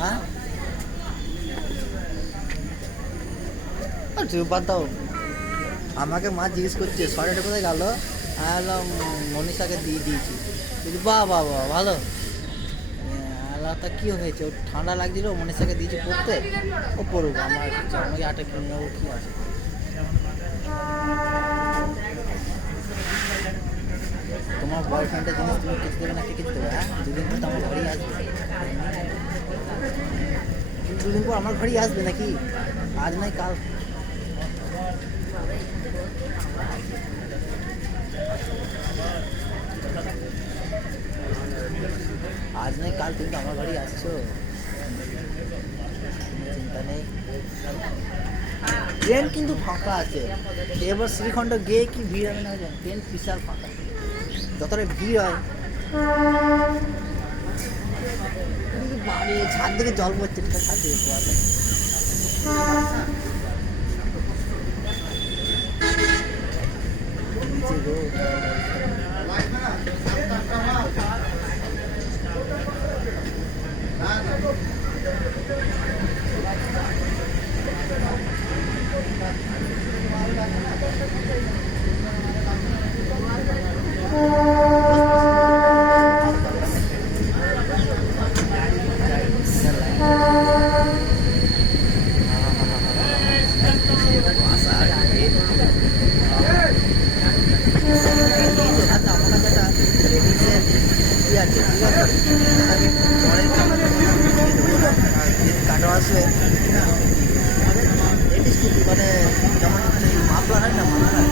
হ্যাঁ বাদ দাও। আমাকে মা জিজ্ঞেস করছে সরেটা কোথায় গেল, আমি বললাম মনীষাকে দিয়ে দিয়েছি। বলছি বাহ বাহ বাহ ভালো। আল্লাহ তা কী হয়েছে, ওর ঠান্ডা লাগছিল, মনীষাকে দিয়েছি পড়তে, ও পড়ুক, আমাকে আটা কিনে নেবো, কী আছে। তোমার বয়ফ্রেন্ডের জিনিস তুমি কিছু দেবে না, কে কিছু দেবে? হ্যাঁ, দুদিন পর তো আমার ঘরেই আসবে, দুদিন পর আমার ঘরেই আসবে নাকি, আজ নাই কাল। আজ নয় কাল তুমি তো আমার বাড়ি আসছো, চিন্তা নেই। ট্রেন কিন্তু ফাঁকা আছে এবার, শ্রীখণ্ড গিয়ে কি ভিড় হবে না, ট্রেন বিশাল ফাঁকা, যতটা ভিড় হয়। বাড়ি ছাদ থেকে জল পড়ছে, ছাদ থেকে কুয়াশা। নিচে রোড। কাটো আসবে মানে যেমন মাফলার হয় না, মাফলার